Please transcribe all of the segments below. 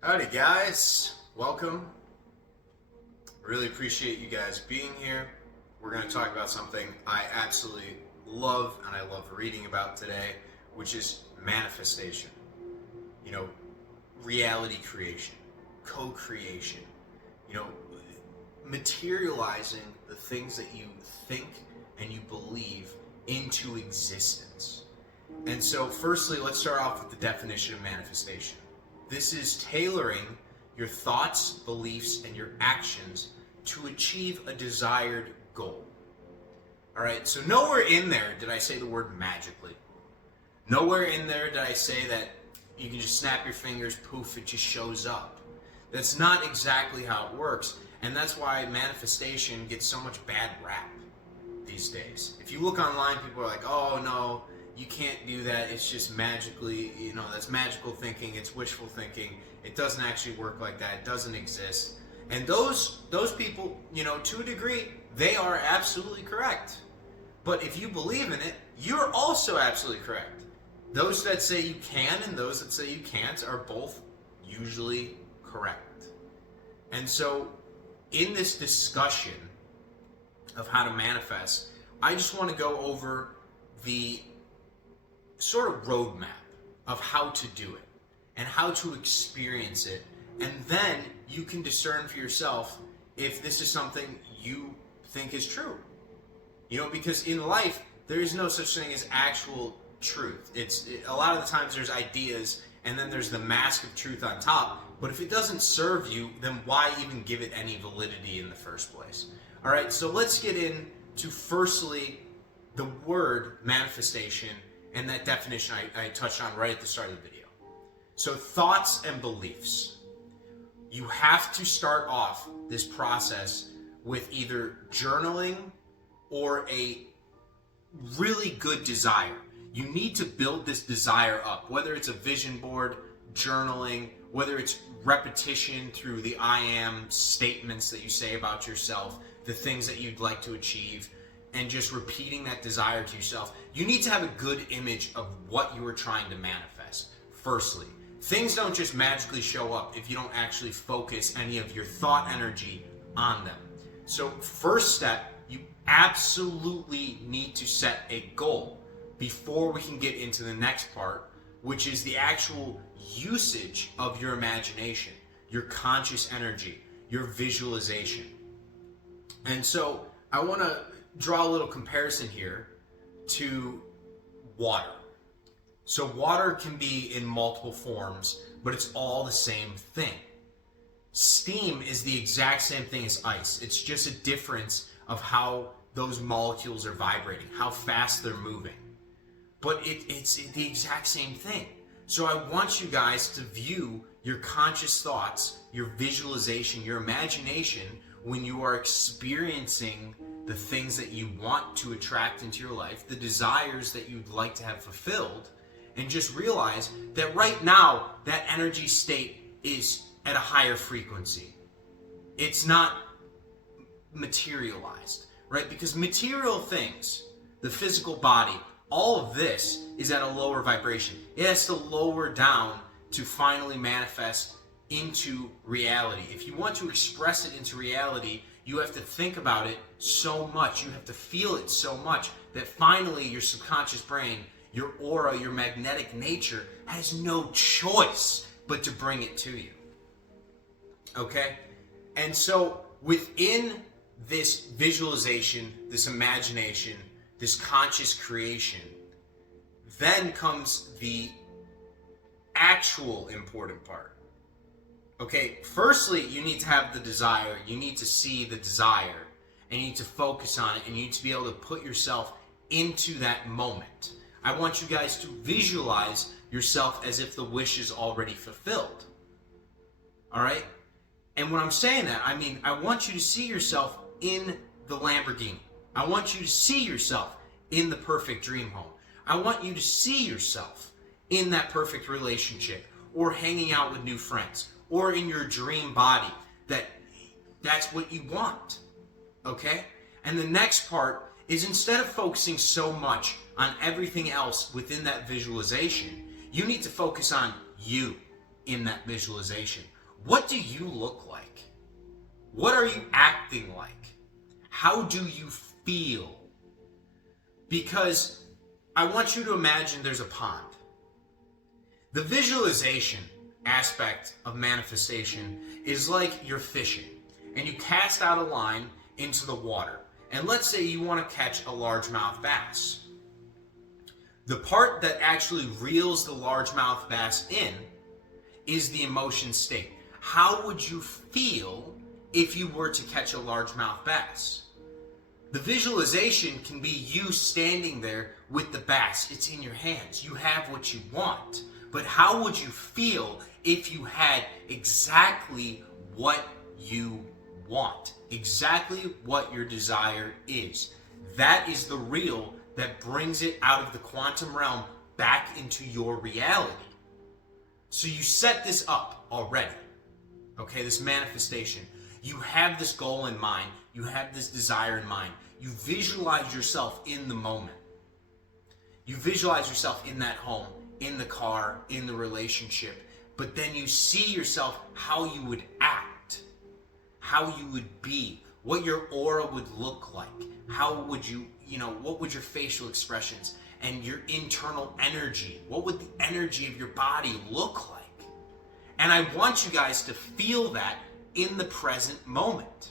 Howdy guys, welcome. Really appreciate you guys being here. We're going to talk about something I absolutely love and I love reading about today, which is manifestation. You know, reality creation, co-creation, you know, materializing the things that you think and you believe into existence. And so firstly, let's start off with the definition of manifestation. This is tailoring your thoughts, beliefs, and your actions to achieve a desired goal. All right, so nowhere in there did I say the word magically. Nowhere in there did I say that you can just snap your fingers, poof, it just shows up. That's not exactly how it works, and that's why manifestation gets so much bad rap these days. If you look online, people are like, oh no, you can't do that, it's just magically, that's magical thinking, it's wishful thinking, it doesn't actually work like that, it doesn't exist. And those people, to a degree, they are absolutely correct. But if you believe in it, you're also absolutely correct. Those that say you can and those that say you can't are both usually correct. And so, in this discussion of how to manifest, I just want to go over the sort of roadmap of how to do it and how to experience it, and then you can discern for yourself if this is something you think is true. Because in life there is no such thing as actual truth. A lot of the times there's ideas and then there's the mask of truth on top, but if it doesn't serve you, then why even give it any validity in the first place? All right, so let's get into firstly the word manifestation and that definition I touched on right at the start of the video. So thoughts and beliefs. You have to start off this process with either journaling or a really good desire. You need to build this desire up, whether it's a vision board, journaling, whether it's repetition through the I am statements that you say about yourself, the things that you'd like to achieve, and just repeating that desire to yourself. You need to have a good image of what you are trying to manifest, firstly. Things don't just magically show up if you don't actually focus any of your thought energy on them. So first step, you absolutely need to set a goal before we can get into the next part, which is the actual usage of your imagination, your conscious energy, your visualization. And so I want to draw a little comparison here to water. So water can be in multiple forms, but it's all the same thing. Steam is the exact same thing as ice. It's just a difference of how those molecules are vibrating, how fast they're moving. But it's the exact same thing. So I want you guys to view your conscious thoughts, your visualization, your imagination when you are experiencing the things that you want to attract into your life, the desires that you'd like to have fulfilled, and just realize that right now, that energy state is at a higher frequency. It's not materialized, right? Because material things, the physical body, all of this is at a lower vibration. It has to lower down to finally manifest into reality. If you want to express it into reality, you have to think about it so much, you have to feel it so much that finally your subconscious brain, your aura, your magnetic nature has no choice but to bring it to you. Okay? And so within this visualization, this imagination, this conscious creation, then comes the actual important part. Okay, firstly, you need to have the desire, you need to see the desire, and you need to focus on it, and you need to be able to put yourself into that moment. I want you guys to visualize yourself as if the wish is already fulfilled. All right? And when I'm saying that, I mean, I want you to see yourself in the Lamborghini. I want you to see yourself in the perfect dream home. I want you to see yourself in that perfect relationship, or hanging out with new friends, or in your dream body, that's what you want. Okay? And the next part is, instead of focusing so much on everything else within that visualization, you need to focus on you in that visualization. What do you look like? What are you acting like? How do you feel? Because I want you to imagine there's a pond. The visualization aspect of manifestation is like you're fishing and you cast out a line into the water. And let's say you want to catch a largemouth bass. The part that actually reels the largemouth bass in is the emotion state. How would you feel if you were to catch a largemouth bass? The visualization can be you standing there with the bass. It's in your hands. You have what you want. But how would you feel if you had exactly what you want? Exactly what your desire is. That is the real that brings it out of the quantum realm back into your reality. So you set this up already. Okay, this manifestation. You have this goal in mind. You have this desire in mind. You visualize yourself in the moment. You visualize yourself in that home, in the car, in the relationship. But then you see yourself how you would act, how you would be, what your aura would look like. How would you, what would your facial expressions and your internal energy, what would the energy of your body look like? And I want you guys to feel that in the present moment.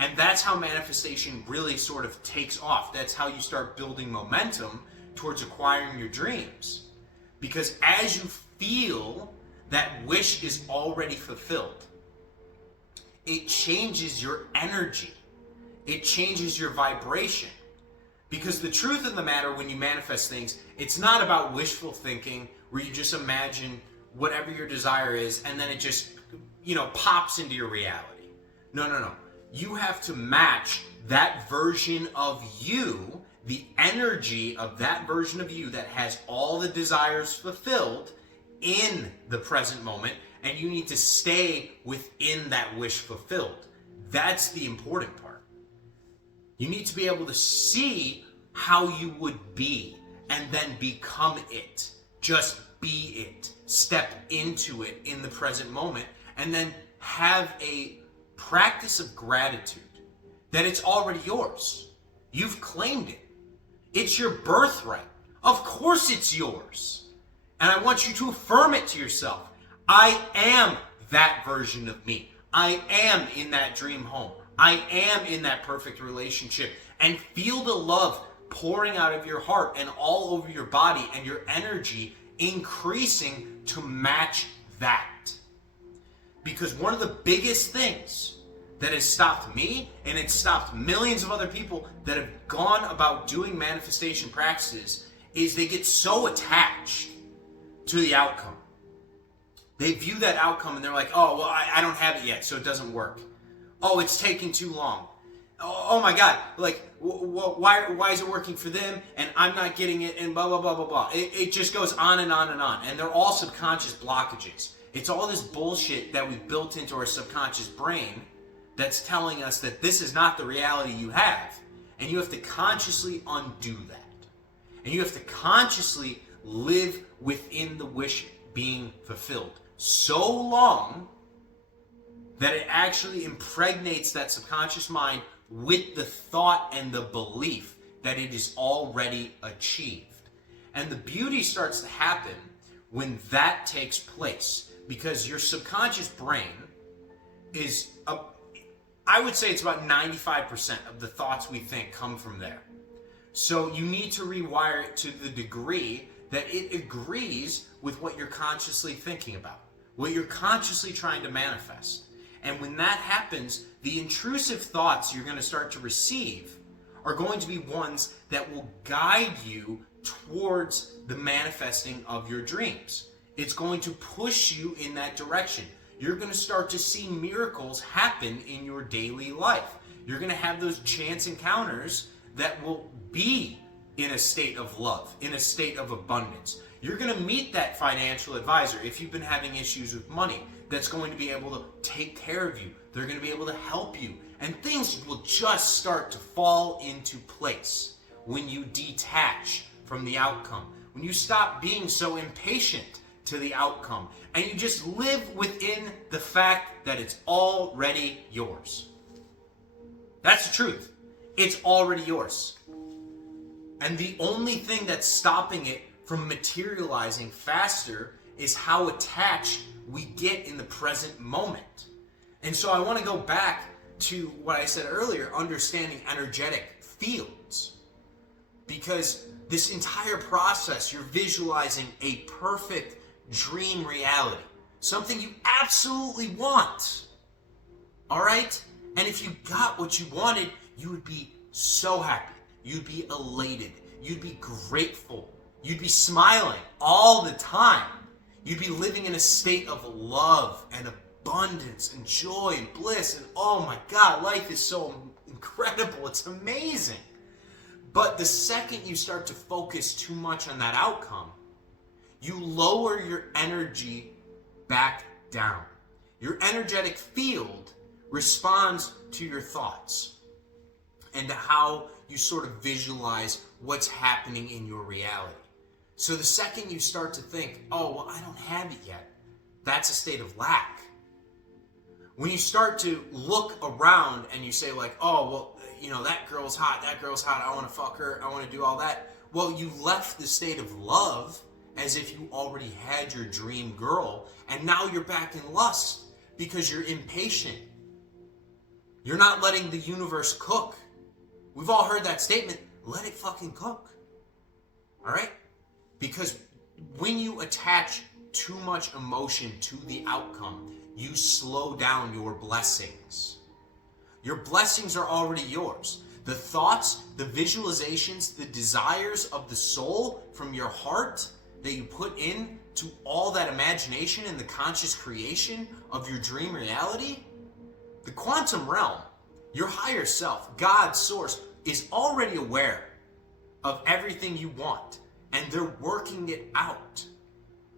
And that's how manifestation really sort of takes off. That's how you start building momentum towards acquiring your dreams. Because as you feel that wish is already fulfilled, it changes your energy. It changes your vibration. Because the truth of the matter when you manifest things, it's not about wishful thinking where you just imagine whatever your desire is and then it just, pops into your reality. No. You have to match that version of you, the energy of that version of you that has all the desires fulfilled in the present moment, and you need to stay within that wish fulfilled. That's the important part. You need to be able to see how you would be and then become it. Just be it. Step into it in the present moment and then have a practice of gratitude that it's already yours. You've claimed it. It's your birthright. Of course it's yours. And I want you to affirm it to yourself. I am that version of me. I am in that dream home. I am in that perfect relationship. And feel the love pouring out of your heart and all over your body and your energy increasing to match that. Because one of the biggest things that has stopped me and it's stopped millions of other people that have gone about doing manifestation practices is they get so attached to the outcome. They view that outcome and they're like, oh, well, I don't have it yet, so it doesn't work. Oh, it's taking too long. Oh my God, why is it working for them and I'm not getting it and blah, blah, blah, blah, blah. It just goes on and on and on. And they're all subconscious blockages. It's all this bullshit that we've built into our subconscious brain that's telling us that this is not the reality you have. And you have to consciously undo that. And you have to consciously live within the wish being fulfilled so long that it actually impregnates that subconscious mind with the thought and the belief that it is already achieved. And the beauty starts to happen when that takes place, because your subconscious brain is, I would say it's about 95% of the thoughts we think come from there. So you need to rewire it to the degree that it agrees with what you're consciously thinking about, what you're consciously trying to manifest. And when that happens, the intrusive thoughts you're going to start to receive are going to be ones that will guide you towards the manifesting of your dreams. It's going to push you in that direction. You're going to start to see miracles happen in your daily life. You're going to have those chance encounters that will be in a state of love, in a state of abundance. You're going to meet that financial advisor if you've been having issues with money that's going to be able to take care of you. They're going to be able to help you. And things will just start to fall into place when you detach from the outcome. When you stop being so impatient to the outcome. And you just live within the fact that it's already yours. That's the truth. It's already yours. And the only thing that's stopping it from materializing faster is how attached we get in the present moment. And so I want to go back to what I said earlier, understanding energetic fields. Because this entire process, you're visualizing a perfect dream reality. Something you absolutely want. All right? And if you got what you wanted, you would be so happy. You'd be elated. You'd be grateful. You'd be smiling all the time. You'd be living in a state of love and abundance and joy and bliss. And oh my God, life is so incredible. It's amazing. But the second you start to focus too much on that outcome, you lower your energy back down. Your energetic field responds to your thoughts and to how you sort of visualize what's happening in your reality. So the second you start to think, oh, well, I don't have it yet, that's a state of lack. When you start to look around and you say like, oh, well, you know, that girl's hot, I want to fuck her, I want to do all that. Well, you left the state of love as if you already had your dream girl, and now you're back in lust because you're impatient. You're not letting the universe cook. We've all heard that statement, let it fucking cook. All right? Because when you attach too much emotion to the outcome, you slow down your blessings. Your blessings are already yours. The thoughts, the visualizations, the desires of the soul from your heart that you put in to all that imagination and the conscious creation of your dream reality, the quantum realm, your higher self, God's source, is already aware of everything you want. And they're working it out.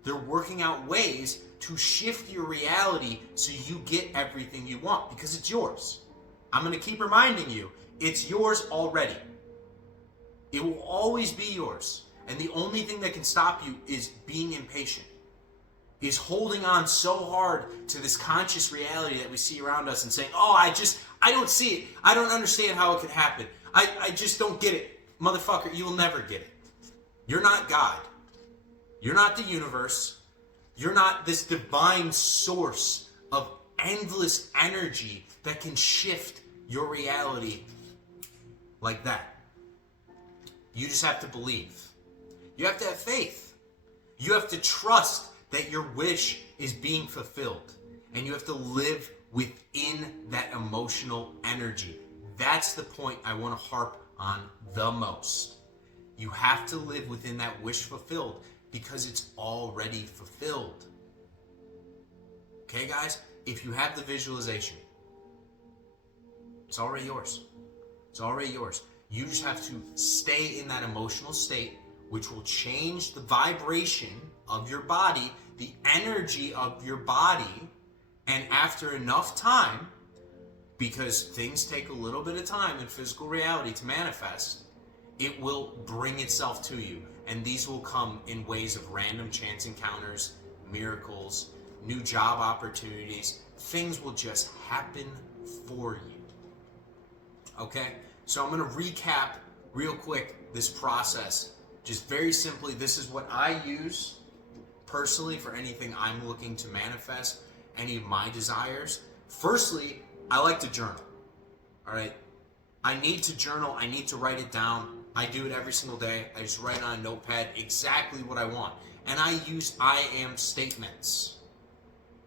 They're working out ways to shift your reality so you get everything you want because it's yours. I'm going to keep reminding you, it's yours already. It will always be yours. And the only thing that can stop you is being impatient, is holding on so hard to this conscious reality that we see around us and saying, oh, I don't see it. I don't understand how it could happen. I just don't get it. Motherfucker, you will never get it. You're not God. You're not the universe. You're not this divine source of endless energy that can shift your reality like that. You just have to believe. You have to have faith. You have to trust that your wish is being fulfilled. And you have to live within that emotional energy. That's the point I want to harp on the most. You have to live within that wish fulfilled because it's already fulfilled. Okay, guys? If you have the visualization, it's already yours. It's already yours. You just have to stay in that emotional state, which will change the vibration of your body, the energy of your body, and after enough time, because things take a little bit of time in physical reality to manifest, it will bring itself to you. And these will come in ways of random chance encounters, miracles, new job opportunities. Things will just happen for you. Okay? So I'm going to recap real quick this process. Just very simply, this is what I use personally for anything I'm looking to manifest, any of my desires. Firstly, I like to journal. All right? I need to journal. I need to write it down. I do it every single day. I just write on a notepad exactly what I want. And I use I am statements.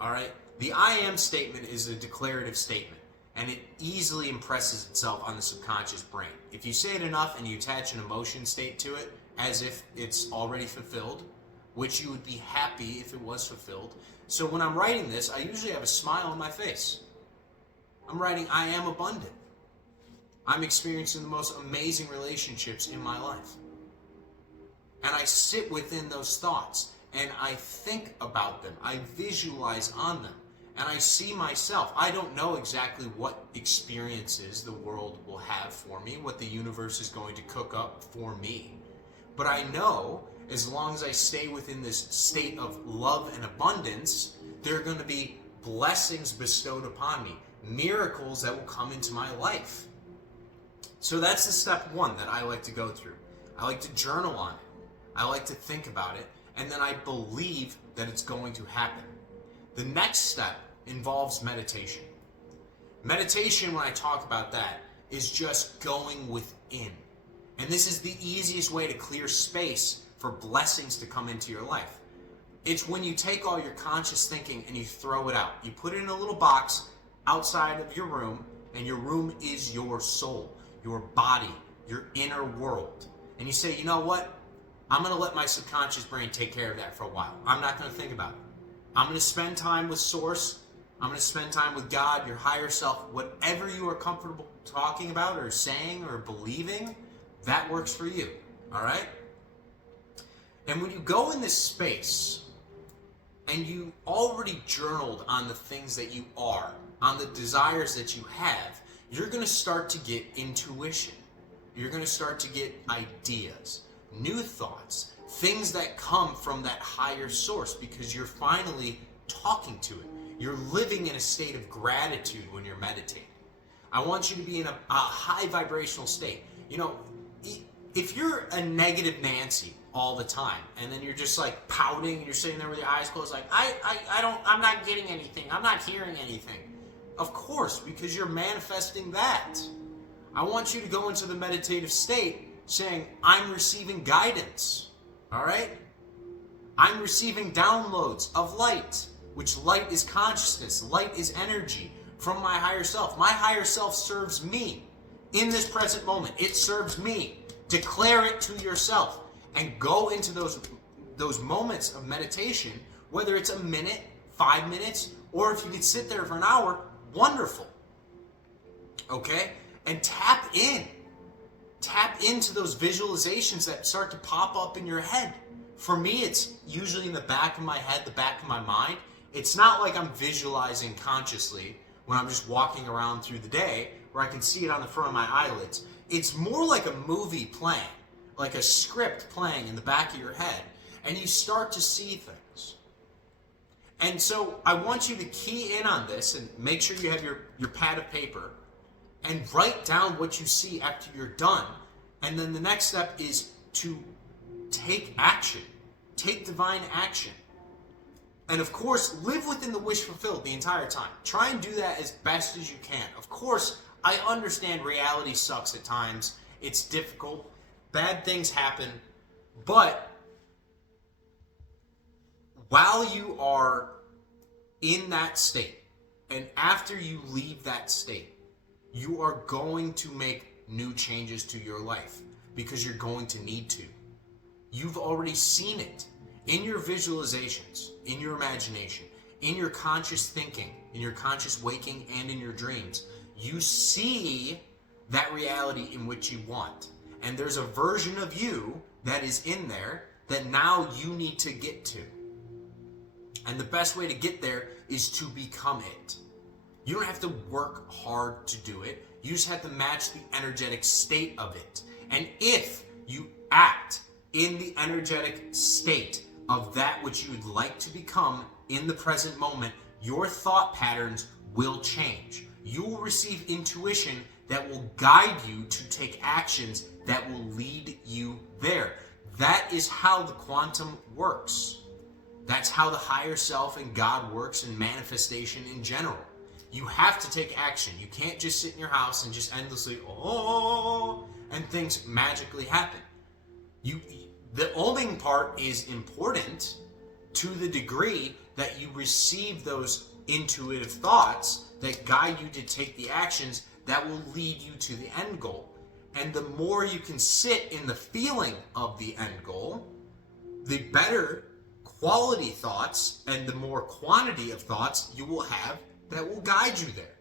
All right? The I am statement is a declarative statement, and it easily impresses itself on the subconscious brain. If you say it enough and you attach an emotion state to it, as if it's already fulfilled, which you would be happy if it was fulfilled. So when I'm writing this, I usually have a smile on my face. I'm writing, I am abundant. I'm experiencing the most amazing relationships in my life. And I sit within those thoughts, and I think about them. I visualize on them, and I see myself. I don't know exactly what experiences the world will have for me, what the universe is going to cook up for me. But I know, as long as I stay within this state of love and abundance, there are going to be blessings bestowed upon me, miracles that will come into my life. So that's the step one that I like to go through. I like to journal on it. I like to think about it, and then I believe that it's going to happen. The next step involves meditation. Meditation, when I talk about that, is just going within. And this is the easiest way to clear space for blessings to come into your life. It's when you take all your conscious thinking and you throw it out. You put it in a little box outside of your room, and your room is your soul, your body, your inner world. And you say, you know what? I'm going to let my subconscious brain take care of that for a while. I'm not going to think about it. I'm going to spend time with Source. I'm going to spend time with God, your higher self. Whatever you are comfortable talking about or saying or believing, that works for you. All right? And when you go in this space and you already journaled on the things that you are, on the desires that you have, you're going to start to get intuition. You're going to start to get ideas, new thoughts, things that come from that higher source because you're finally talking to it. You're living in a state of gratitude when you're meditating. I want you to be in a high vibrational state. You know, if you're a negative Nancy all the time, and then you're just like pouting, and you're sitting there with your eyes closed, like, I'm not getting anything, I'm not hearing anything. Of course, because you're manifesting that. I want you to go into the meditative state saying, I'm receiving guidance, all right? I'm receiving downloads of light, which light is consciousness, light is energy from my higher self. My higher self serves me in this present moment. It serves me. Declare it to yourself and go into those moments of meditation, whether it's a minute, 5 minutes, or if you could sit there for an hour, wonderful. Okay? And tap in. Tap into those visualizations that start to pop up in your head. For me, it's usually in the back of my head, the back of my mind. It's not like I'm visualizing consciously when I'm just walking around through the day where I can see it on the front of my eyelids. It's more like a movie playing, like a script playing in the back of your head, and you start to see things. And so I want you to key in on this and make sure you have your pad of paper and write down what you see after you're done. And then the next step is to take action. Take divine action. And of course, live within the wish fulfilled the entire time. Try and do that as best as you can. Of course, I understand reality sucks at times. It's difficult. Bad things happen. But while you are in that state, and after you leave that state, you are going to make new changes to your life because you're going to need to. You've already seen it in your visualizations, in your imagination, in your conscious thinking, in your conscious waking, and in your dreams. You see that reality in which you want. And there's a version of you that is in there that now you need to get to. And the best way to get there is to become it. You don't have to work hard to do it. You just have to match the energetic state of it. And if you act in the energetic state of that which you would like to become in the present moment, your thought patterns will change. You will receive intuition that will guide you to take actions that will lead you there. That is how the quantum works. That's how the higher self and God works in manifestation in general. You have to take action. You can't just sit in your house and just endlessly, and things magically happen. The oming part is important to the degree that you receive those intuitive thoughts that guide you to take the actions that will lead you to the end goal. And the more you can sit in the feeling of the end goal, the better quality thoughts and the more quantity of thoughts you will have that will guide you there.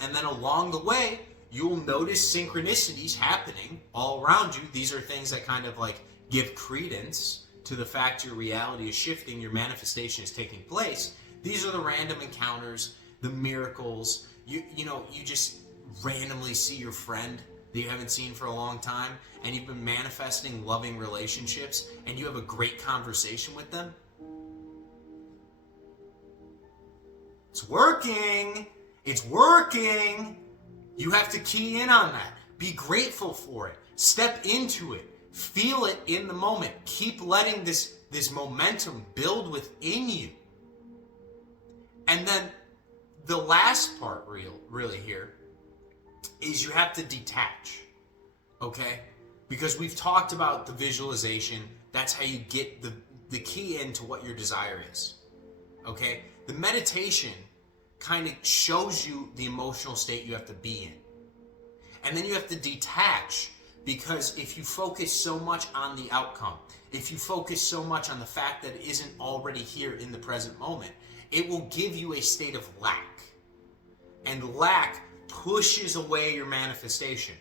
And then along the way, you'll notice synchronicities happening all around you. These are things that kind of like give credence to the fact your reality is shifting, your manifestation is taking place. These are the random encounters, the miracles. You just randomly see your friend that you haven't seen for a long time, and you've been manifesting loving relationships, and you have a great conversation with them? It's working. It's working. You have to key in on that. Be grateful for it. Step into it. Feel it in the moment. Keep letting this momentum build within you. And then the last part really here is you have to detach. Okay? Because we've talked about the visualization. That's how you get the key into what your desire is. Okay? The meditation kind of shows you the emotional state you have to be in. And then you have to detach, because if you focus so much on the outcome, if you focus so much on the fact that it isn't already here in the present moment, it will give you a state of lack. And lack pushes away your manifestation,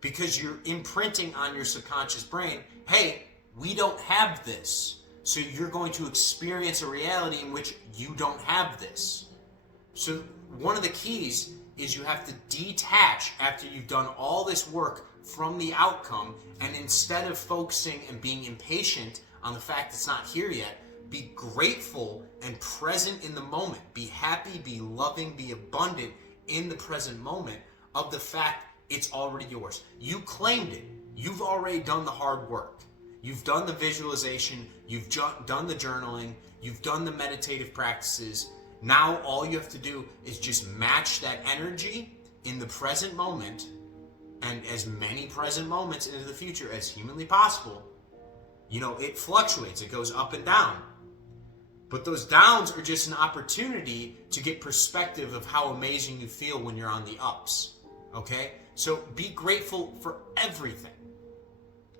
because you're imprinting on your subconscious brain, hey, we don't have this. So you're going to experience a reality in which you don't have this. So one of the keys is you have to detach after you've done all this work from the outcome, and instead of focusing and being impatient on the fact it's not here yet, be grateful and present in the moment. Be happy, be loving, be abundant in the present moment of the fact it's already yours. You claimed it. You've already done the hard work. You've done the visualization, you've done the journaling, you've done the meditative practices. Now all you have to do is just match that energy in the present moment, and as many present moments into the future as humanly possible. You know, it fluctuates, it goes up and down. But those downs are just an opportunity to get perspective of how amazing you feel when you're on the ups. Okay? So be grateful for everything.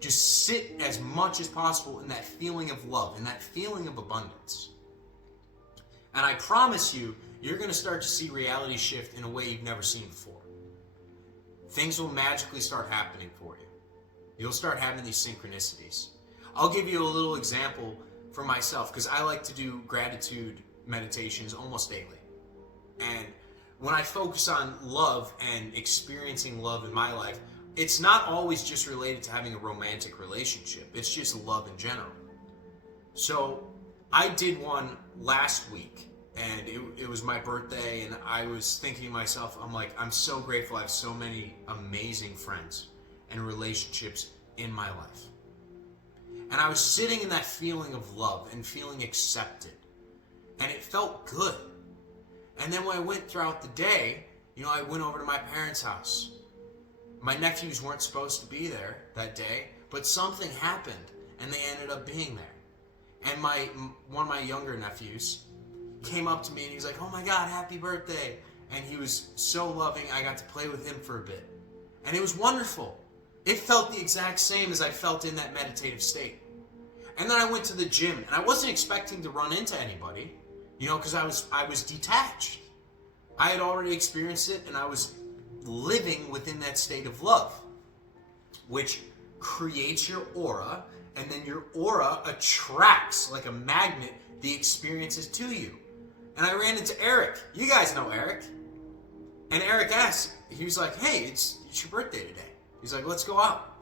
Just sit as much as possible in that feeling of love, in that feeling of abundance. And I promise you, you're going to start to see reality shift in a way you've never seen before. Things will magically start happening for you. You'll start having these synchronicities. I'll give you a little example for myself, because I like to do gratitude meditations almost daily. And when I focus on love and experiencing love in my life, it's not always just related to having a romantic relationship. It's just love in general. So I did one last week, and it was my birthday, and I was thinking to myself, I'm so grateful I have so many amazing friends and relationships in my life. And I was sitting in that feeling of love and feeling accepted. And it felt good. And then when I went throughout the day, I went over to my parents' house. My nephews weren't supposed to be there that day, but something happened, and they ended up being there. And one of my younger nephews came up to me, and he was like, "Oh my God, happy birthday." And he was so loving. I got to play with him for a bit. And it was wonderful. It felt the exact same as I felt in that meditative state. And then I went to the gym, and I wasn't expecting to run into anybody, because I was detached. I had already experienced it, and I was living within that state of love, which creates your aura, and then your aura attracts like a magnet the experiences to you. And I ran into Eric. You guys know Eric. And Eric asked, he was like, "Hey, it's your birthday today." He's like, "Let's go out."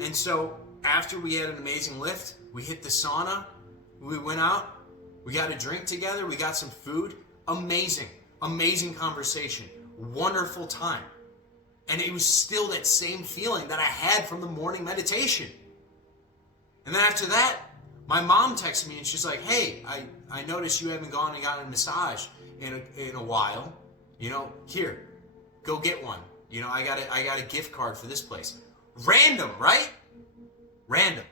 And so after we had an amazing lift, we hit the sauna, we went out, we got a drink together, we got some food. Amazing conversation. Wonderful time. And it was still that same feeling that I had from the morning meditation. And then after that, my mom texted me and she's like, "Hey, I noticed you haven't gone and gotten a massage in a while. Here, go get one. I got a gift card for this place." Random, right? Random.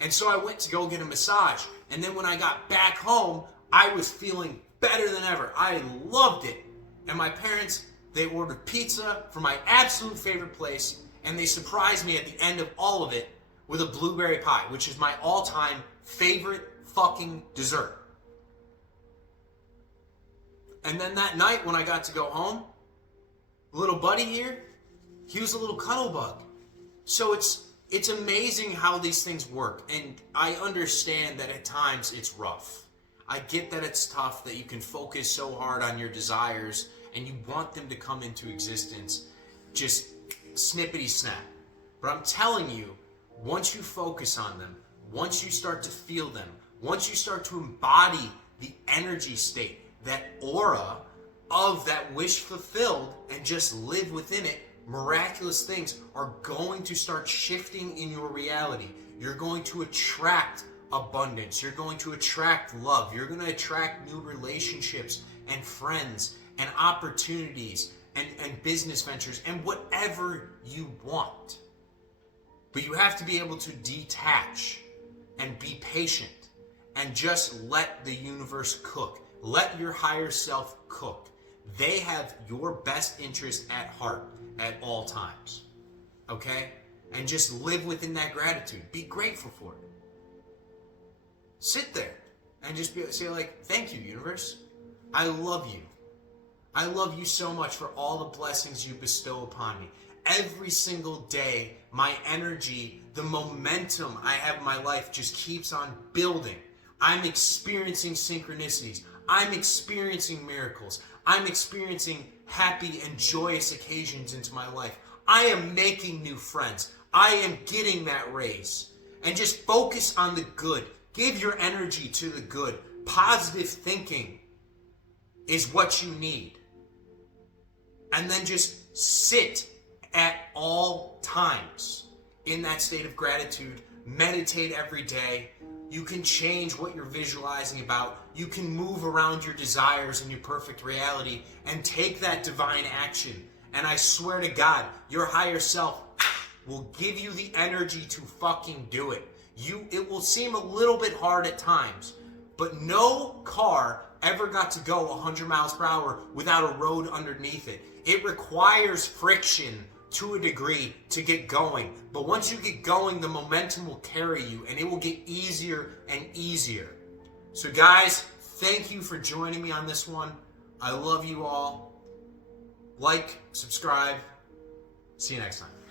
And so I went to go get a massage. And then when I got back home, I was feeling better than ever. I loved it. And my parents, they ordered pizza from my absolute favorite place, and they surprised me at the end of all of it with a blueberry pie, which is my all-time favorite fucking dessert. And then that night when I got to go home, little buddy here, he was a little cuddle bug. So it's amazing how these things work, and I understand that at times it's rough. I get that it's tough, that you can focus so hard on your desires and you want them to come into existence just snippety snap. But I'm telling you, once you focus on them, once you start to feel them, once you start to embody the energy state, that aura of that wish fulfilled, and just live within it, miraculous things are going to start shifting in your reality. You're going to attract abundance. You're going to attract love. You're going to attract new relationships and friends and opportunities and business ventures and whatever you want. But you have to be able to detach and be patient and just let the universe cook. Let your higher self cook. They have your best interest at heart at all times. Okay? And just live within that gratitude. Be grateful for it. Sit there and just say like, thank you, universe. I love you. I love you so much for all the blessings you bestow upon me. Every single day, my energy, the momentum I have in my life just keeps on building. I'm experiencing synchronicities. I'm experiencing miracles. I'm experiencing happy and joyous occasions into my life. I am making new friends. I am getting that raise. And just focus on the good. Give your energy to the good. Positive thinking is what you need. And then just sit at all times in that state of gratitude. Meditate every day. You can change what you're visualizing about. You can move around your desires in your perfect reality and take that divine action. And I swear to God, your higher self will give you the energy to fucking do it. It will seem a little bit hard at times, but no car ever got to go 100 miles per hour without a road underneath it. It requires friction to a degree to get going. But once you get going, the momentum will carry you and it will get easier and easier. So guys, thank you for joining me on this one. I love you all. Like, subscribe. See you next time.